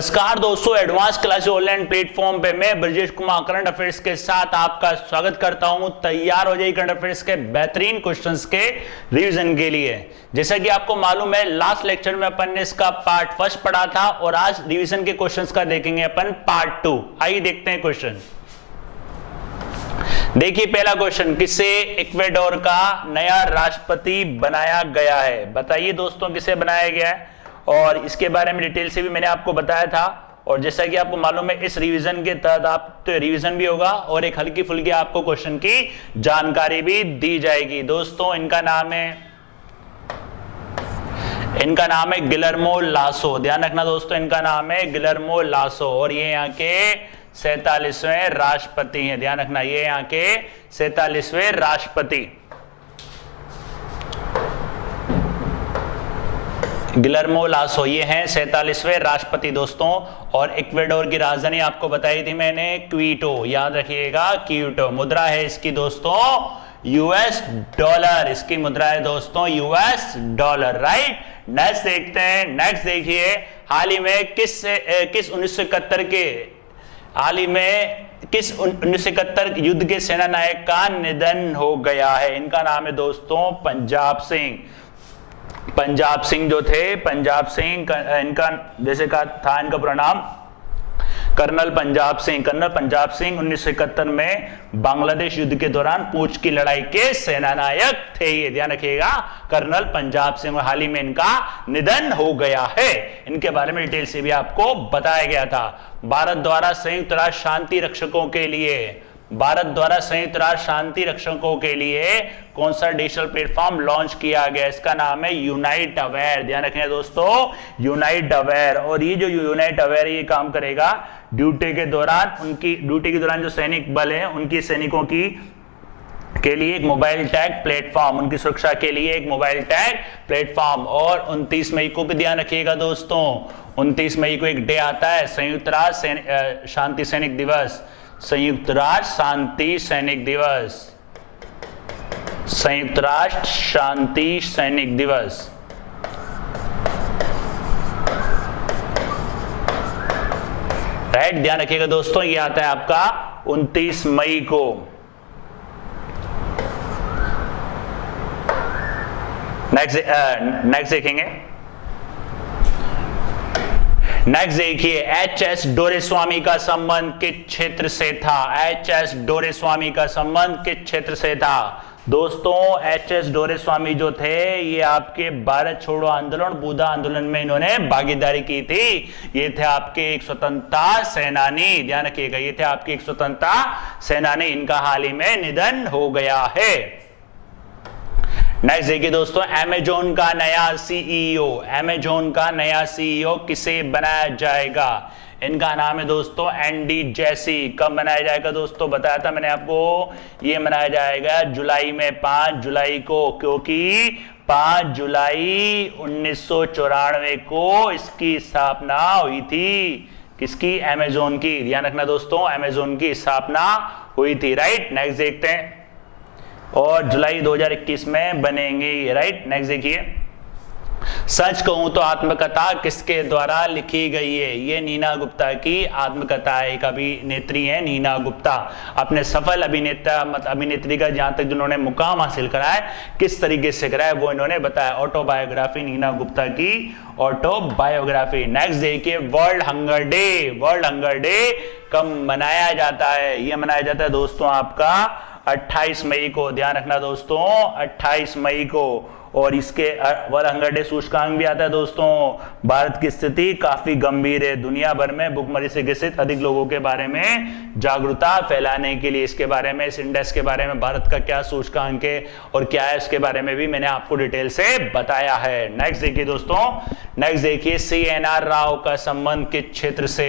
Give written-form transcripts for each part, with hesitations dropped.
नमस्कार दोस्तों, advance class online platform पे मैं ब्रजेश कुमार करंट अफेयर्स के साथ आपका स्वागत करता हूं। तैयार हो जाइए करंट अफेयर्स के बेहतरीन क्वेश्चंस के रिवीजन के लिए। जैसा कि आपको मालूम है, लास्ट लेक्चर में अपन ने इसका पार्ट फर्स्ट पढ़ा था और आज रिवीजन के क्वेश्चंस का देखेंगे अपन पार्ट 2। आइए देखते हैं क्वेश्चन। देखिए पहला क्वेश्चन, किसे इक्वेडोर का नया राष्ट्रपति बनाया गया है? बताइए दोस्तों, किसे बनाया गया है? और इसके बारे में डिटेल से भी मैंने आपको बताया था। और जैसा कि आपको मालूम है, इस रिवीजन के तहत आप तो रिवीजन भी होगा और एक हल्की फुल्की आपको क्वेश्चन की जानकारी भी दी जाएगी। दोस्तों इनका नाम है गिलर्मो लासो। ध्यान रखना दोस्तों, इनका नाम है गिलर्मो लासो और ये यहाँ के 47वें राष्ट्रपति हैं। ध्यान रखना, ये यहाँ के 47वें राष्ट्रपति गिलर्मो लासो, ये हैं 47वें राष्ट्रपति दोस्तों। और इक्वेडोर की राजधानी आपको बताई थी मैंने, क्विटो। याद रखिएगा, क्विटो। मुद्रा है इसकी दोस्तों यूएस डॉलर। इसकी मुद्रा है दोस्तों यूएस डॉलर। राइट, नेक्स्ट देखते हैं। नेक्स्ट देखिए, हाल ही में किस 1971 युद्ध के सेना नायक का निधन हो गया है? इनका नाम है दोस्तों पंजाब सिंह। पंजाब सिंह जो थे, पंजाब सिंह, इनका जैसे कहा था इनका पूरा नाम कर्नल पंजाब सिंह। कर्नल पंजाब सिंह 1971 में बांग्लादेश युद्ध के दौरान पूंछ की लड़ाई के सेनानायक थे। ये ध्यान रखिएगा, कर्नल पंजाब सिंह। हाल ही में इनका निधन हो गया है। इनके बारे में डिटेल से भी आपको बताया गया था। भारत द्वारा संयुक्त राष्ट्र शांति रक्षकों के लिए कौन सा डिजिटल प्लेटफॉर्म लॉन्च किया गया? इसका नाम है यूनाइट अवेयर। ध्यान रखना दोस्तों, यूनाइट अवेयर। और ये जो यूनाइट अवेयर ये काम करेगा ड्यूटी के दौरान जो सैनिक बल हैं उनकी सैनिकों के लिए एक मोबाइल टैग प्लेटफॉर्म, उनकी सुरक्षा के लिए एक मोबाइल टैग प्लेटफॉर्म। और 29 मई को भी ध्यान रखिएगा दोस्तों, 29 मई को एक डे आता है, संयुक्त राष्ट्र शांति सैनिक दिवस। संयुक्त राष्ट्र शांति सैनिक दिवस, संयुक्त राष्ट्र शांति सैनिक दिवस। राइट, ध्यान रखिएगा दोस्तों, ये आता है आपका 29 मई को। नेक्स्ट देखेंगे। नेक्स्ट देखिए, एच.एस. डोरेस्वामी का संबंध किस क्षेत्र से था? एच.एस. डोरेस्वामी का संबंध किस क्षेत्र से था? दोस्तों एच.एस. डोरेस्वामी जो थे ये आपके भारत छोड़ो आंदोलन, बूढ़ा आंदोलन में इन्होंने भागीदारी की थी। ये थे आपके एक स्वतंत्रता सेनानी। ध्यान रखिएगा, ये थे आपके एक स्वतंत्रता सेनानी। इनका हाल ही में निधन हो गया है। नेक्स्ट देखिए दोस्तों, अमेजोन का नया सीईओ किसे बनाया जाएगा? इनका नाम है दोस्तों एंडी जेसी। कब बनाया जाएगा दोस्तों? बताया था मैंने आपको, ये बनाया जाएगा जुलाई में, 5 जुलाई को, क्योंकि 5 जुलाई 1994 को इसकी स्थापना हुई थी। किसकी? अमेजोन की। ध्यान रखना दोस्तों, अमेजोन की स्थापना हुई थी। राइट, नेक्स्ट देखते हैं। और जुलाई 2021 में बनेंगे। राइट, नेक्स्ट देखिए, सच कहूं तो आत्मकथा किसके द्वारा लिखी गई है? ये नीना गुप्ता की आत्मकथा है। एक अभिनेत्री है नीना गुप्ता। अपने सफल अभिनेत्री का जहां तक जिन्होंने मुकाम हासिल करा है, किस तरीके से करा है, वो इन्होंने बताया। ऑटोबायोग्राफी, नीना गुप्ता की ऑटोबायोग्राफी। नेक्स्ट देखिए, वर्ल्ड हंगर डे कब मनाया जाता है? ये मनाया जाता है दोस्तों आपका 28 मई को। ध्यान रखना दोस्तों, 28 मई को। और इसके वर्ल्ड हंगर डे सूचकांक भी आता है दोस्तों। भारत की स्थिति काफी गंभीर है। दुनिया भर में भुखमरी से ग्रसित अधिक लोगों के बारे में जागरूकता फैलाने के लिए, इसके बारे में, इस इंडेक्स के बारे में, भारत का क्या सूचकांक है और क्या है, इसके बारे में भी मैंने आपको डिटेल से बताया है। नेक्स्ट देखिए दोस्तों, नेक्स्ट देखिए, CNR राव का संबंध किस क्षेत्र से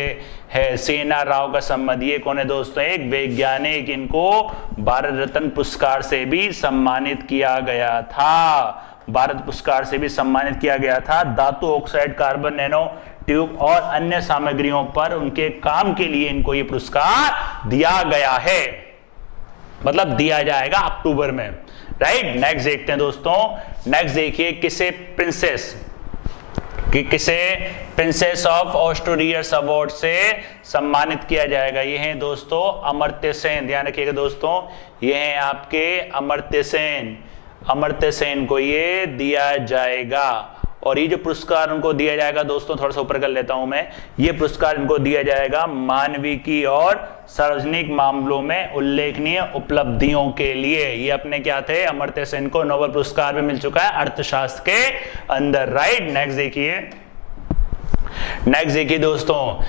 है? CNR राव का संबंध, ये कौन है दोस्तों? एक वैज्ञानिक। इनको भारत रत्न पुरस्कार से भी सम्मानित किया गया था। भारत पुरस्कार से भी सम्मानित किया गया था। धातु ऑक्साइड, कार्बन नैनो ट्यूब और अन्य सामग्रियों पर उनके काम के लिए इनको ये पुरस्कार दिया गया है, मतलब दिया जाएगा अक्टूबर में। राइट, नेक्स्ट देखते हैं दोस्तों। नेक्स्ट देखिए, किसे प्रिंसेस कि किसे प्रिंसेस ऑफ ऑस्ट्रेलियस अवार्ड से सम्मानित किया जाएगा। ये हैं दोस्तों अमर्त्य सेन, ध्यान रखिएगा दोस्तों, ये हैं आपके अमर्त्य सेन। अमर्त्य सेन को ये दिया जाएगा। और ये जो पुरस्कार उनको दिया जाएगा दोस्तों, थोड़ा सा ऊपर कर लेता हूं मैं, ये पुरस्कार इनको दिया जाएगा मानविकी और सार्वजनिक मामलों में उल्लेखनीय उपलब्धियों के लिए। ये अपने क्या थे, अमर्त्य सेन को नोबेल पुरस्कार भी मिल चुका है अर्थशास्त्र के अंदर, राइट। नेक्स्ट देखिए दोस्तों,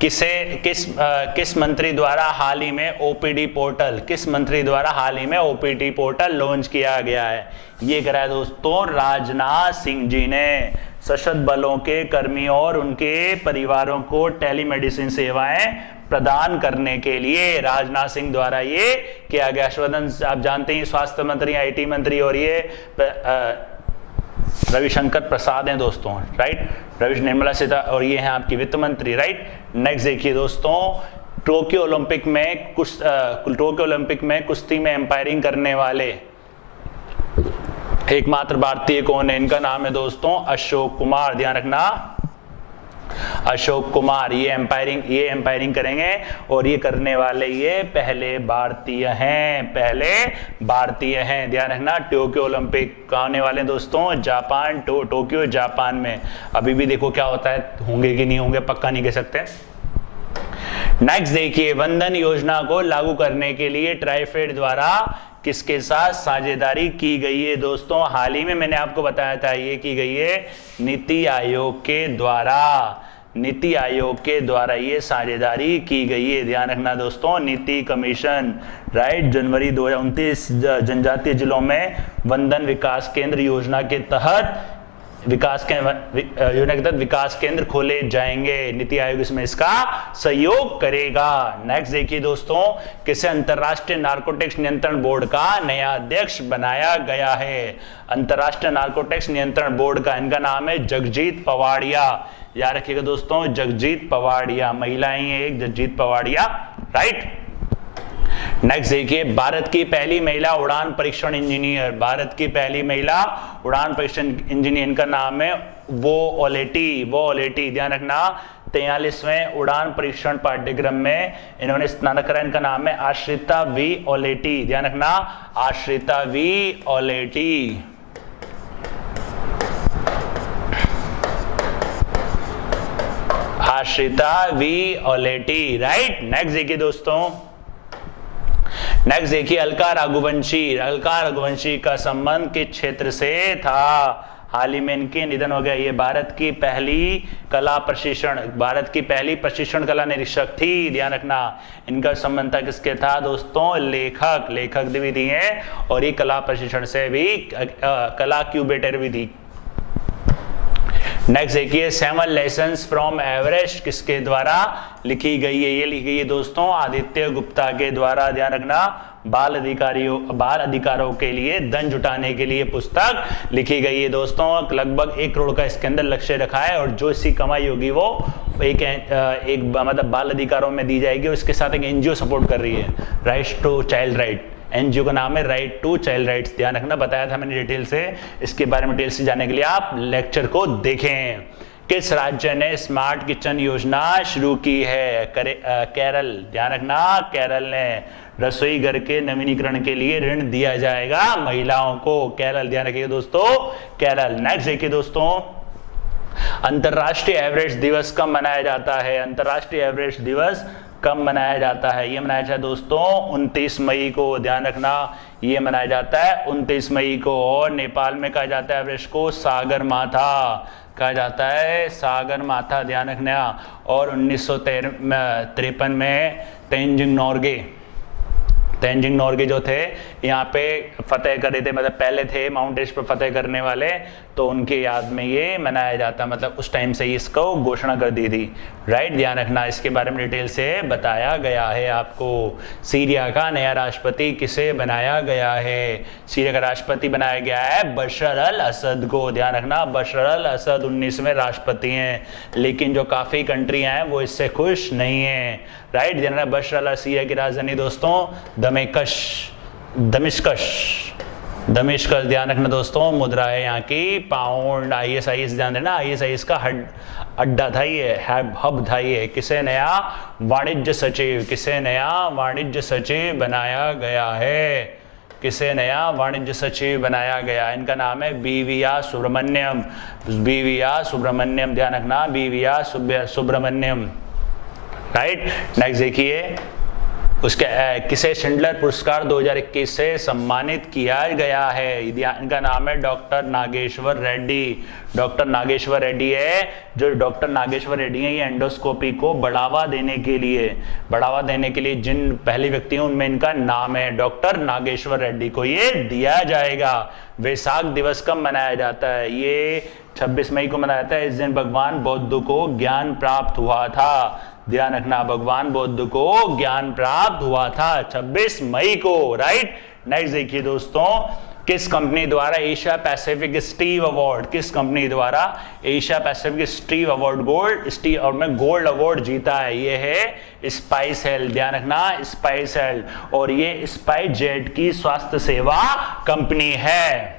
किस मंत्री द्वारा हाल ही में ओपीडी पोर्टल, किस मंत्री द्वारा हाल ही में ओपीडी पोर्टल लॉन्च किया गया है? ये करा है दोस्तों राजनाथ सिंह जी ने। सशस्त्र बलों के कर्मियों और उनके परिवारों को टेलीमेडिसिन सेवाएं प्रदान करने के लिए राजनाथ सिंह द्वारा ये किया गया। हर्षवर्धन आप जानते हैं स्वास्थ्य मंत्री, आईटी मंत्री, और ये रविशंकर प्रसाद हैं दोस्तों, राइट। निर्मला सीता, और ये हैं आपकी वित्त मंत्री, राइट। नेक्स्ट देखिए दोस्तों, टोक्यो ओलंपिक में कुश्ती में एम्पायरिंग करने वाले एकमात्र भारतीय कौन है? इनका नाम है दोस्तों अशोक कुमार, ध्यान रखना, अशोक कुमार। ये एम्पायरिंग करेंगे और ये करने वाले ये पहले भारतीय हैं, ध्यान रखना। टोक्यो ओलंपिक आने वाले दोस्तों जापान, टोक्यो जापान में। अभी भी देखो क्या होता है, होंगे कि नहीं होंगे पक्का नहीं कह सकते। नेक्स्ट देखिए, वंदन योजना को लागू करने के लिए ट्राइफेड द्वारा किसके साथ साझेदारी की गई है दोस्तों? हाल ही में मैंने आपको बताया था ये की गई है नीति आयोग के द्वारा ये साझेदारी की गई है, ध्यान रखना दोस्तों। नीति कमीशन, राइट। जनवरी 2029 जनजातीय जिलों में वंदन विकास केंद्र योजना के तहत विकास केंद्र खोले जाएंगे। नीति आयोग इसमें इसका सहयोग करेगा। नेक्स्ट देखिए दोस्तों, किसे अंतरराष्ट्रीय नारकोटिक्स नियंत्रण बोर्ड का नया अध्यक्ष बनाया गया है? अंतरराष्ट्रीय नारकोटिक्स नियंत्रण बोर्ड का इनका नाम है जगजीत पवाड़िया, याद रखिएगा दोस्तों, जगजीत पवाड़िया। महिलाएं एक जगजीत पवाड़िया, राइट। नेक्स्ट देखिए, भारत की पहली महिला उड़ान परीक्षण इंजीनियर, इनका नाम है वो ओलेटी, ध्यान रखना। 43वें उड़ान परीक्षण पाठ्यक्रम में इन्होंने स्नातक करा, इनका नाम है आश्रिता वी ओलेटी, ध्यान रखना, आश्रिता वी ओलेटी। राइट। नेक्स्ट देखिए दोस्तों, अलका रघुवंशी का संबंध किस क्षेत्र से था? हाल ही में इनके निधन हो गया। ये भारत की पहली प्रशिक्षण कला निरीक्षक थी, ध्यान रखना। इनका संबंध था किसके था दोस्तों? लेखक भी थी हैं, और ये कला प्रशिक्षण से भी कला क्यूबेटर भी थी। नेक्स्ट देखिए, 7 लेसन्स फ्रॉम एवरेस्ट किसके द्वारा लिखी गई है? ये लिखी गई है दोस्तों आदित्य गुप्ता के द्वारा, ध्यान रखना। बाल अधिकारों के लिए धन जुटाने के लिए पुस्तक लिखी गई है दोस्तों। लगभग 1 करोड़ का इसके अंदर लक्ष्य रखा है, और जो इसकी कमाई होगी वो एक मतलब बाल अधिकारों में दी जाएगी। और इसके साथ एक एनजीओ सपोर्ट कर रही है, rights to child right. NGO का नाम है राइट टू चाइल्ड राइट्स, ध्यान रखना, बताया था मैंने डिटेल से। इसके बारे में डिटेल से जानने के लिए आप लेक्चर को देखें। किस राज्य ने स्मार्ट किचन योजना शुरू की है? केरल, ध्यान रखना, केरल ने। रसोई घर के नवीनीकरण के लिए ऋण दिया जाएगा महिलाओं को, केरल, ध्यान रखिएगा दोस्तों, केरल। नेक्स्ट देखिए दोस्तों, अंतरराष्ट्रीय एवरेस्ट दिवस कब मनाया जाता है? अंतरराष्ट्रीय एवरेस्ट दिवस कब मनाया जाता है? ये मनाया जाता है दोस्तों 29 मई को, ध्यान रखना, ये मनाया जाता है 29 मई को। और नेपाल में कहा जाता है एवरेस्ट को सागर माथा, कहा जाता है सागर माथा, ध्यान रखना। और 1953 में तेंजिंग नोर्गे जो थे यहाँ पे फतेह कर रहे थे, मतलब पहले थे माउंट एवरेस्ट पर फतेह करने वाले, तो उनके याद में ये मनाया जाता, मतलब उस टाइम से इसको घोषणा कर दी थी, राइट। ध्यान रखना, इसके बारे में डिटेल से बताया गया है आपको। सीरिया का नया राष्ट्रपति किसे बनाया गया है? सीरिया का राष्ट्रपति बनाया गया है बशर अल असद को, ध्यान रखना। बशर अल असद 19वें राष्ट्रपति हैं, लेकिन जो काफ़ी कंट्रियाँ हैं वो इससे खुश नहीं हैं, राइट। ध्यान रखना, बशर अल सीरिया की राजधानी दोस्तों दमिश्कश, दमिश्क का ध्यान रखना दोस्तों, मुद्रा है यहाँ की पाउंड। ISIS ध्यान देना, ISIS का अड्डा था ये, हब था ये। किसे नया वाणिज्य सचिव, किसे नया वाणिज्य सचिव बनाया गया है, किसे नया वाणिज्य सचिव बनाया गया? इनका नाम है BVR सुब्रमण्यम। BVR सुब्रमण्यम ध्यान रखना, BVR सुब्रमण्यम, राइट। नेक्स्ट देखिए, उसके किसे शिंडलर पुरस्कार 2021 से सम्मानित किया गया है? इनका नाम है डॉक्टर नागेश्वर रेड्डी। डॉक्टर नागेश्वर रेड्डी है, जो डॉक्टर नागेश्वर रेड्डी है, ये एंडोस्कोपी को बढ़ावा देने के लिए जिन पहले व्यक्ति हैं उनमें इनका नाम है डॉक्टर नागेश्वर रेड्डी को ये दिया जाएगा। वैशाख दिवस कब मनाया जाता है? ये 26 मई को मनाया जाता है। इस दिन भगवान बुद्ध को ज्ञान प्राप्त हुआ था। ध्यान रखना, भगवान बुद्ध को ज्ञान प्राप्त हुआ था 26 मई को, राइट। नेक्स्ट देखिए दोस्तों, किस कंपनी द्वारा एशिया पैसिफिक स्टीव अवार्ड, किस कंपनी द्वारा Asia Pacific Steve award gold award जीता है? ये है स्पाइस हेल्थ। ध्यान रखना, स्पाइस हेल्थ, और ये स्पाइस जेट की स्वास्थ्य सेवा कंपनी है,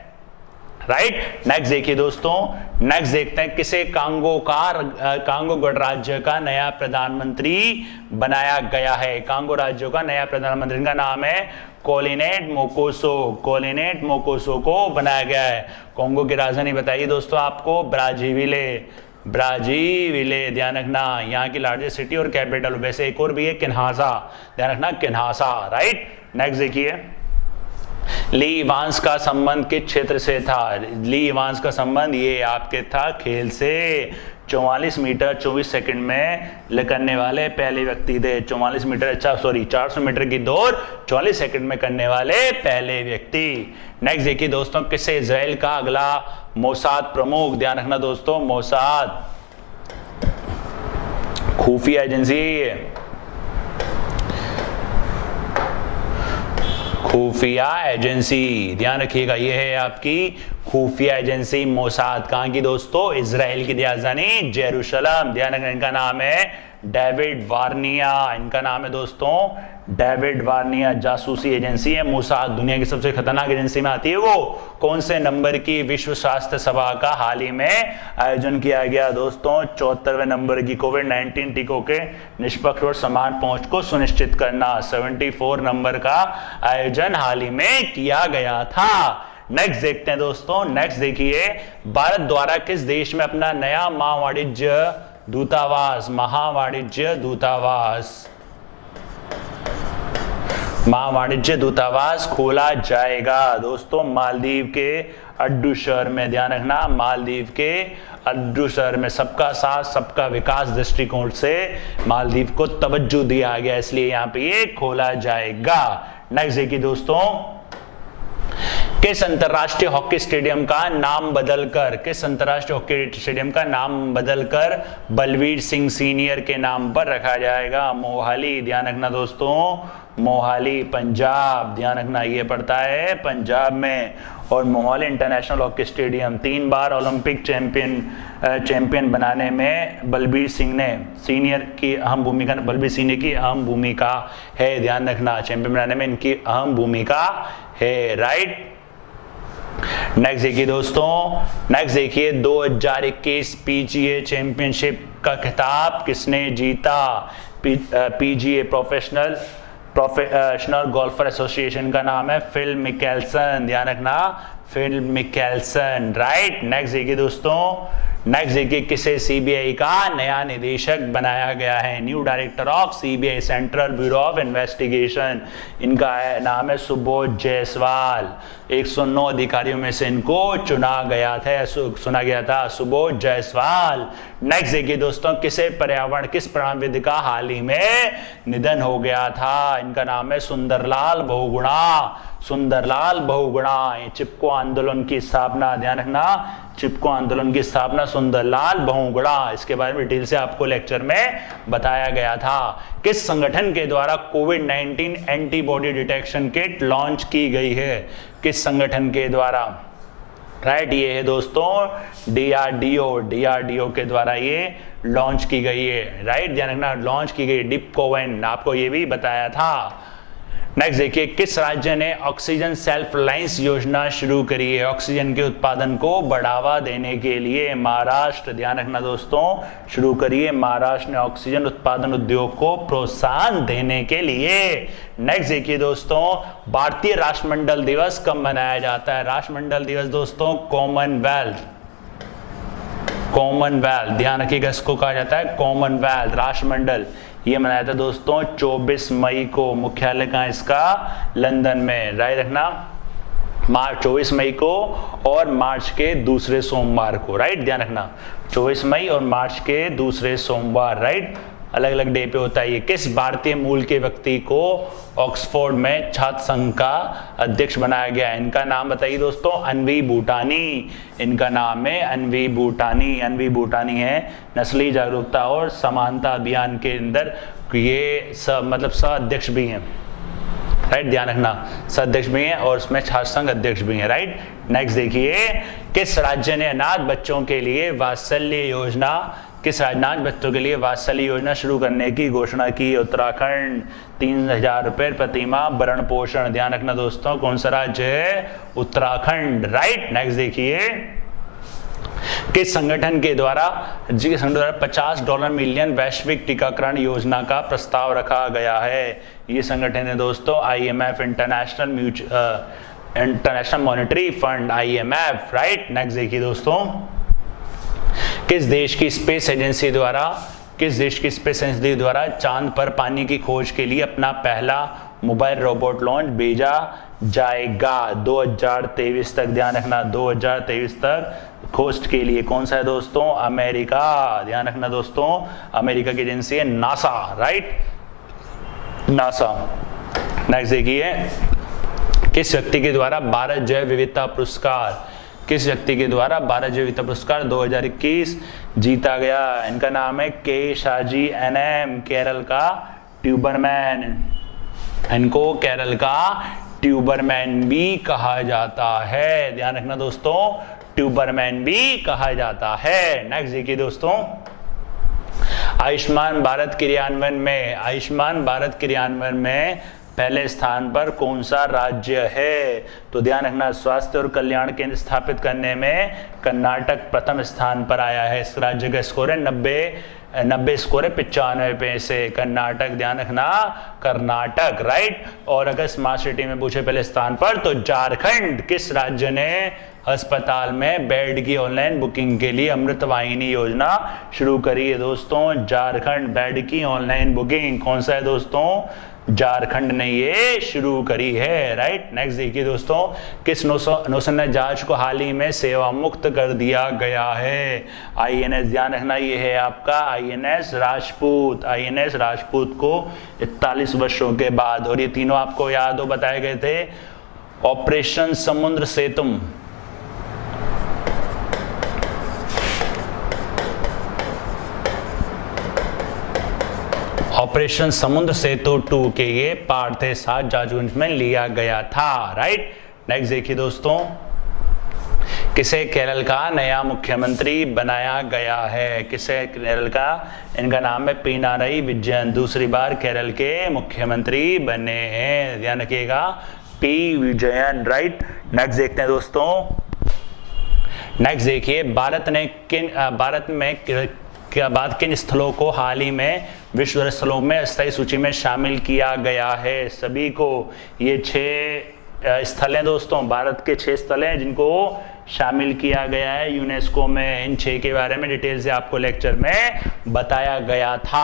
राइट। नेक्स्ट देखिए दोस्तों, नेक्स्ट देखते हैं किसे कांगो गणराज्य का नया प्रधानमंत्री बनाया गया है? कांगो राज्य का नया प्रधानमंत्री का नाम है कोलिनेट मोकोसो। कोलिनेट मोकोसो को बनाया गया है। कांगो की राजधानी बताइए दोस्तों आपको, ब्राजीविले। ब्राजीविले ध्यान रखना, यहाँ की लार्जेस्ट सिटी और कैपिटल। वैसे एक और भी है किन्हासा, ध्यान रखना किन्हासा, राइट। नेक्स्ट देखिए, ली इवांस का संबंध किस क्षेत्र से था? ली इवांस का संबंध ये आपके था खेल से। 44 मीटर 24 सेकंड में करने वाले पहले व्यक्ति थे। 44 मीटर 400 मीटर की दौड़ 44 सेकंड में करने वाले पहले व्यक्ति। नेक्स्ट देखिए दोस्तों, किसे इजराइल का अगला मोसाद प्रमुख? ध्यान रखना दोस्तों, मोसाद खुफिया एजेंसी, खुफिया एजेंसी, ध्यान रखिएगा, ये है आपकी खुफिया एजेंसी मोसाद। कहाँ की दोस्तों? इजराइल की राजधानी जेरूशलम। ध्यान रखना, इनका नाम है डेविड वार्निया। इनका नाम है दोस्तों डेविड वार्निया। जासूसी एजेंसी है मोसाद, दुनिया की सबसे खतरनाक एजेंसी में आती है वो। कौन से नंबर की विश्व स्वास्थ्य सभा का हाल ही में आयोजन किया गया दोस्तों? 74वें नंबर की। कोविड-19 टीकों के निष्पक्ष और समान पहुंच को सुनिश्चित करना, 74 नंबर का आयोजन हाल ही में किया गया था। नेक्स्ट देखते हैं दोस्तों, नेक्स्ट देखिए, भारत द्वारा किस देश में अपना नया महावाणिज्य दूतावास, महावाणिज्य दूतावास, महावाणिज्य दूतावास खोला जाएगा दोस्तों? मालदीव के अड्डू शहर में। ध्यान रखना, मालदीव के अड्डू शहर में। सबका साथ सबका विकास दृष्टिकोण से मालदीव को तवज्जो दिया गया, इसलिए यहाँ पे ये खोला जाएगा। नेक्स्ट देखिए दोस्तों, किस अंतरराष्ट्रीय हॉकी स्टेडियम का नाम बदलकर, किस अंतरराष्ट्रीय हॉकी स्टेडियम का नाम बदलकर बलवीर सिंह सीनियर के नाम पर रखा जाएगा? मोहाली। ध्यान रखना दोस्तों, मोहाली पंजाब। ध्यान रखना, ये पड़ता है पंजाब में। और मोहाली इंटरनेशनल हॉकी स्टेडियम 3 बार ओलंपिक चैंपियन बनाने में बलबीर सिंह ने सीनियर की अहम भूमिका, बलबीर सिंह की अहम भूमिका है। ध्यान रखना, चैंपियन बनाने में इनकी अहम भूमिका है, राइट। नेक्स्ट देखिए दोस्तों, नेक्स्ट देखिए, 2021 PGA चैंपियनशिप का खिताब किसने जीता? PGA प्रोफेशनल गोल्फर एसोसिएशन का नाम है फिल मिकेल्सन। ध्यान रखना, फिल मिकेल्सन, राइट। नेक्स्ट देखिए दोस्तों, नेक्स्ट देखिए, किसे सीबीआई का नया निदेशक बनाया गया है? New director of CBI, central bureau of investigation. इनका नाम है सुबोध जायसवाल। 109 अधिकारियों में से इनको चुना गया था सुबोध जायसवाल। नेक्स्ट देखिए दोस्तों, किस पर्यावरणविद का हाल ही में निधन हो गया था? इनका नाम है सुंदरलाल बहुगुणा। सुंदरलाल बहुगुणा। चिपको आंदोलन की स्थापना, ध्यान रखना, चिपको आंदोलन की स्थापना सुंदरलाल बहुगुणा। इसके बारे में डिटेल से आपको लेक्चर में बताया गया था। किस संगठन के द्वारा कोविड-19 एंटीबॉडी डिटेक्शन किट लॉन्च की गई है? किस संगठन के द्वारा? राइट, ये है दोस्तों डीआरडीओ के द्वारा ये लॉन्च की गई है, राइट। ध्यान रखना, लॉन्च की गई। डिपकोवेन, आपको ये भी बताया था। नेक्स्ट देखिए, किस राज्य ने ऑक्सीजन सेल्फ रिलायंस योजना शुरू करी है ऑक्सीजन के उत्पादन को बढ़ावा देने के लिए? महाराष्ट्र। ध्यान रखना दोस्तों, शुरू करिए महाराष्ट्र ने ऑक्सीजन उत्पादन उद्योग को प्रोत्साहन देने के लिए। नेक्स्ट देखिए दोस्तों, भारतीय राष्ट्रमंडल दिवस कब मनाया जाता है? राष्ट्रमंडल दिवस दोस्तों कॉमनवेल्थ, ध्यान रखिएगा, इसको कहा जाता है कॉमनवेल्थ राष्ट्रमंडल। ये मनाया था दोस्तों 24 मई को। मुख्यालय कहाँ इसका? लंदन में। राइट रखना, मार्च 24 मई को और मार्च के दूसरे सोमवार को। राइट, ध्यान रखना 24 मई और मार्च के दूसरे सोमवार। राइट, अलग अलग डे पे होता है ये। किस भारतीय मूल के व्यक्ति को ऑक्सफोर्ड में छात्र संघ का अध्यक्ष बनाया गया? इनका नाम बताइए दोस्तों। अन्वी बूटानी, इनका नाम है अन्वी बूटानी। अन्वी बूटानी है नस्ली जागरूकता और समानता अभियान के अंदर ये मतलब सह अध्यक्ष भी हैं। राइट, ध्यान रखना, सह अध्यक्ष भी हैं और उसमें छात्र संघ अध्यक्ष भी हैं। राइट, नेक्स्ट देखिए, किस राज्य ने अनाथ बच्चों के लिए वात्सल्य योजना बच्चों के लिए वात्सल्य योजना शुरू करने की घोषणा की? उत्तराखंड। 3000 रुपए प्रति माह भरण पोषण। ध्यान रखना दोस्तों, कौन सा राज्य है? उत्तराखंड। राइट, नेक्स्ट देखिए, किस संगठन के द्वारा $50 मिलियन वैश्विक टीकाकरण योजना का प्रस्ताव रखा गया है? ये संगठन है दोस्तों IMF, international monetary fund, IMF। Right, next देखिए दोस्तों, किस देश की स्पेस एजेंसी द्वारा चांद पर पानी की खोज के लिए अपना पहला मोबाइल रोबोट लॉन्च भेजा जाएगा 2023 तक? ध्यान रखना 2023 तक खोज के लिए। कौन सा है दोस्तों? अमेरिका। ध्यान रखना दोस्तों, अमेरिका की एजेंसी है नासा। Right, NASA. नेक्स्ट देखिए, किस व्यक्ति के द्वारा भारत जैव विविधता पुरस्कार 2021 जीता गया? इनका नाम है के शाजी NM, केरल का ट्यूबरमैन। इनको केरल का ट्यूबरमैन भी कहा जाता है। ध्यान रखना दोस्तों, ट्यूबरमैन भी कहा जाता है। नेक्स्ट देखिए दोस्तों, आयुष्मान भारत क्रियान्वयन में पहले स्थान पर कौन सा राज्य है? तो ध्यान रखना, स्वास्थ्य और कल्याण केंद्र स्थापित करने में कर्नाटक प्रथम स्थान पर आया है। इस राज्य का स्कोर है 90 स्कोर है 95 पे से। कर्नाटक, ध्यान रखना कर्नाटक। राइट, और अगर स्मार्ट सिटी में पूछे पहले स्थान पर तो झारखंड। किस राज्य ने अस्पताल में बेड की ऑनलाइन बुकिंग के लिए अमृत वाहिनी योजना शुरू करी है? दोस्तों झारखंड, बेड की ऑनलाइन बुकिंग। कौन सा है दोस्तों? झारखंड ने ये शुरू करी है। राइट, नेक्स्ट देखिए दोस्तों, किस नौसेना जहाज को हाल ही में सेवा मुक्त कर दिया गया है? INS, ध्यान रखना ये है आपका INS राजपूत को 41 वर्षों के बाद। और ये तीनों आपको याद हो बताए गए थे, ऑपरेशन समुद्र सेतुम, ऑपरेशन समुद्र सेतु 2 के ये पार्ट थे, 7 जहाज में लिया गया था। राइट, नेक्स्ट देखिए दोस्तों, किसे केरल का नया मुख्यमंत्री बनाया गया है? इनका नाम है पिनाराई विजयन। दूसरी बार केरल के मुख्यमंत्री बने हैं। ध्यान रखिएगा, P विजयन। राइट, नेक्स्ट देखते हैं दोस्तों, नेक्स्ट देखिए, भारत किन स्थलों को हाल ही में विश्व स्थलों में अस्थायी सूची में शामिल किया गया है? सभी को ये 6 स्थल हैं दोस्तों, भारत के 6 स्थल हैं जिनको शामिल किया गया है यूनेस्को में। इन 6 के बारे में डिटेल से आपको लेक्चर में बताया गया था,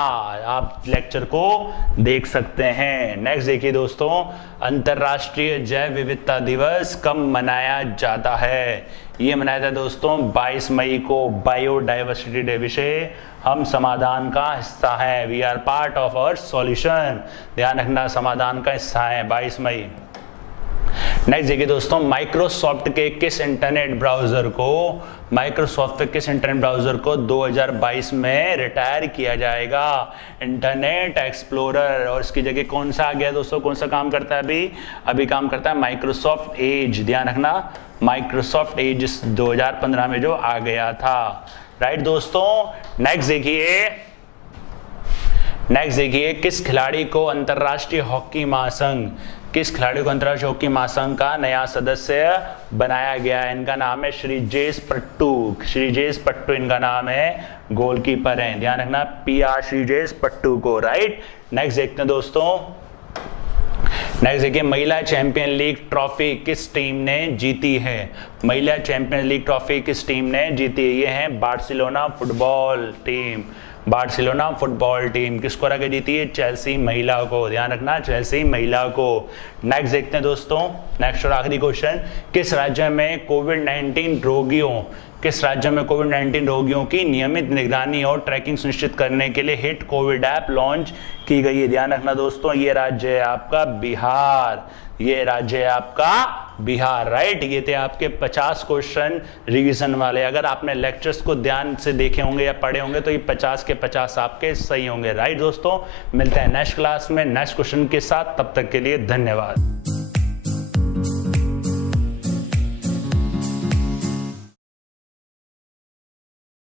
आप लेक्चर को देख सकते हैं। नेक्स्ट देखिए दोस्तों, अंतरराष्ट्रीय जैव विविधता दिवस कब मनाया जाता है? ये मनाया था दोस्तों 22 मई को। बायोडाइवर्सिटी डे विषय हम समाधान का हिस्सा है, we are part of our solution. ध्यान रखना, समाधान का हिस्सा है 22 मई। नेक्स्ट देखिए दोस्तों, माइक्रोसॉफ्ट के किस इंटरनेट ब्राउजर को 2022 में रिटायर किया जाएगा? Internet explorer. और इसकी जगह कौन सा आ गया दोस्तों? कौन सा काम करता है अभी काम करता है माइक्रोसॉफ्ट एज। ध्यान रखना, माइक्रोसॉफ्ट एज 2015 में जो आ गया था। राइट दोस्तों, नेक्स्ट देखिए, किस खिलाड़ी को अंतरराष्ट्रीय हॉकी महासंघ किस खिलाड़ी को अंतर्राष्ट्रीय हॉकी महासंघ का नया सदस्य बनाया गया है? इनका नाम है श्रीजेश पट्टू। श्रीजेश पट्टू इनका नाम है, गोलकीपर है, ध्यान रखना PR श्रीजेश पट्टू को, राइट। नेक्स्ट देखते हैं दोस्तों, नेक्स्ट देखिए, महिला चैंपियन लीग ट्रॉफी किस टीम ने जीती है? महिला चैंपियन लीग ट्रॉफी किस टीम ने जीती है? ये है Barcelona football team. Barcelona football team किसको हरा के जीती है? चेल्सी महिला को, ध्यान रखना चेल्सी महिला को। नेक्स्ट देखते हैं दोस्तों, नेक्स्ट और आखिरी क्वेश्चन, किस राज्य में कोविड-19 रोगियों की नियमित निगरानी और ट्रैकिंग सुनिश्चित करने के लिए हिट कोविड ऐप लॉन्च की गई है? ध्यान रखना दोस्तों, ये राज्य है आपका बिहार, ये राज्य है आपका बिहार, राइट। ये थे आपके 50 क्वेश्चन रिवीजन वाले। अगर आपने लेक्चर्स को ध्यान से देखे होंगे या पढ़े होंगे तो ये 50 के 50 आपके सही होंगे, राइट दोस्तों। मिलते हैं नेक्स्ट क्लास में नेक्स्ट क्वेश्चन के साथ, तब तक के लिए धन्यवाद।